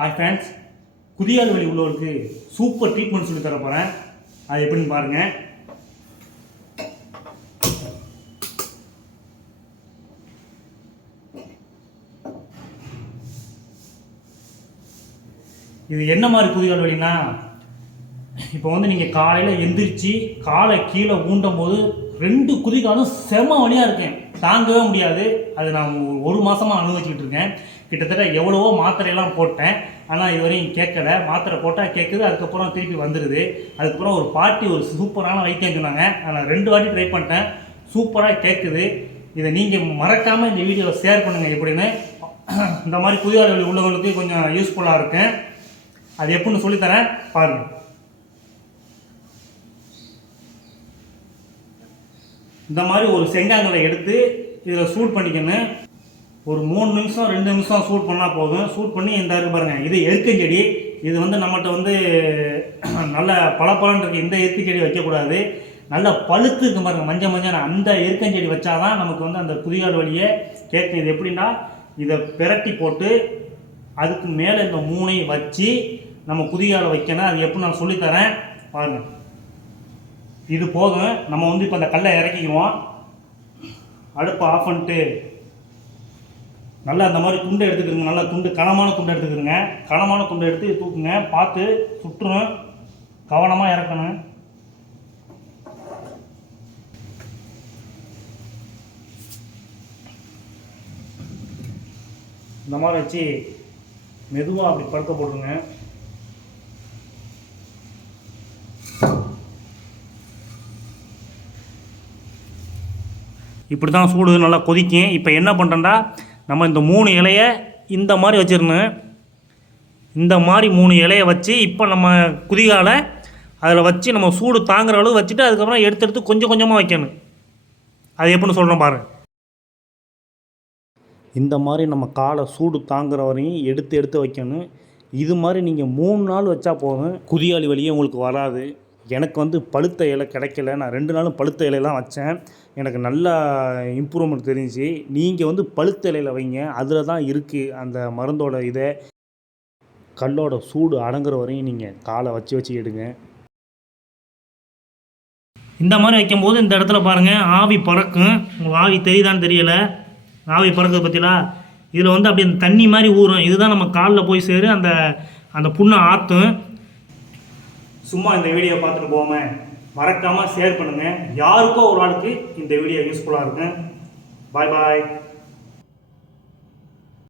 Hi fans குதியால் வலி உள்ளவருக்கு super treatment சொல்லி தர போகிறேன் அது எப்படின்னு பாருங்கள் இது என்ன மாதிரி குதிகால் வலின்னா இப்போ வந்து நீங்கள் காலையில் எந்திரிச்சு காலை கீழே ஊண்டும் போது ரெண்டு குதிகாலும் செம வழியாக இருக்கேன். தாங்கவே முடியாது. அது நான் ஒரு- ஒரு மாதமாக அனுபவிச்சுக்கிட்டு இருக்கேன். கிட்டத்தட்ட எவ்வளவோ மாத்திரையெல்லாம் போட்டேன். ஆனால் இதுவரையும் கேட்கல. மாத்திரை போட்டால் கேட்குது அதுக்கப்புறம் திருப்பி வந்துடுது அதுக்கப்புறம் ஒரு பாட்டி ஒரு சூப்பரான வைத்தியம் சொன்னாங்க. நான் ரெண்டு வாட்டி ட்ரை பண்ணிட்டேன். சூப்பராக கேட்குது இதை நீங்கள் மறக்காமல் இந்த வீடியோவை ஷேர் பண்ணுங்கள் எப்படின்னு. இந்த மாதிரி புதிய வலி உள்ளவங்களுக்கு கொஞ்சம் யூஸ்ஃபுல்லாக இருக்கும் அது எப்படின்னு சொல்லித்தரேன். பாருங்கள் இந்த மாதிரி ஒரு செங்காங்களை எடுத்து இதில் சூட் பண்ணிக்கணும். ஒரு மூணு நிமிஷம் ரெண்டு நிமிஷம் சூட் பண்ணால் போதும். சூட் பண்ணி இந்த இருக்கு பாருங்க. இது எருக்கஞ்செடி இது வந்து நம்மகிட்ட வந்து நல்ல பழப்பழம் இருக்கு. இந்த எருக்கஞ்செடி வைக்கக்கூடாது? நல்ல பழுத்து இருக்கு பாருங்க. மஞ்சள் மஞ்சள் அந்த எருக்கஞ்செடி வச்சாதான் நமக்கு வந்து அந்த குதிகால் வழியே கேட்கும் இது எப்படின்னா இதை பிரட்டி போட்டு அதுக்கு மேலே இந்த மூணையும் வச்சு நம்ம புதியால் வைக்கணும். அது எப்படி நான் சொல்லித்தரேன். பாருங்க. இது போதும். நம்ம வந்து இப்போ அந்த கல்லை இறக்கிக்குவோம். அடுப்பை ஆஃப் பண்ணிட்டு நல்லா அந்த மாதிரி துண்டை எடுத்துக்கிறங்க நல்லா துண்டு கனமான துண்டை எடுத்துக்கிறங்க. கனமான துண்டை எடுத்து தூக்குங்க பார்த்து சுற்றுணும் கவனமாக இறக்கணும். இந்த மாதிரி வச்சு மெதுவாக அப்படி படுக்க போடுங்க இப்படி தான் சூடு நல்லா கொதிக்கும். இப்போ என்ன பண்ணுறேன்டா நம்ம இந்த மூணு இலையை இந்த மாதிரி வச்சிடணும். இந்த மாதிரி மூணு இலையை வச்சு இப்போ நம்ம குதிகால அதில் வச்சு நம்ம சூடு தாங்குற அளவு வச்சுட்டு அதுக்கப்புறம் எடுத்து எடுத்து கொஞ்சம் கொஞ்சமாக வைக்கணும். அது எப்படின்னு சொல்கிறோம் பாருங்கள் இந்த மாதிரி நம்ம காலை சூடு தாங்குற வரையும் எடுத்து எடுத்து வைக்கணும். இது மாதிரி நீங்கள் மூணு நாள் வச்சா போதும். குதியாளி வழியே உங்களுக்கு வராது. எனக்கு வந்து பழுத்த இலை கிடைக்கல. நான் ரெண்டு நாளும் பழுத்த இலையெல்லாம் வச்சேன். எனக்கு நல்லா இம்ப்ரூவ்மெண்ட் தெரிஞ்சு நீங்கள் வந்து பழுத்த இலையில் வைங்க. அதில் தான் இருக்குது அந்த மருந்தோட இதை. கல்லோட சூடு அடங்குற வரையும் நீங்கள் காலை வச்சு வச்சு எடுங்க. இந்த மாதிரி வைக்கும்போது இந்த இடத்துல பாருங்கள் ஆவி பறக்கும். உங்களுக்கு ஆவி தெரியுதான்னு தெரியலை. ஆவி பறக்கிறது பற்றிலா இதில் வந்து அப்படி அந்த தண்ணி மாதிரி ஊறும். இதுதான் நம்ம காலில் போய் சேரு அந்த அந்த புண்ணை ஆற்றும் சும்மா இந்த வீடியோ பார்த்துட்டு போகாம மறக்காமல் ஷேர் பண்ணுங்கள் யாருக்கோ ஒரு ஆளுக்கு இந்த வீடியோ யூஸ்ஃபுல்லாக இருக்கும். பாய் பாய்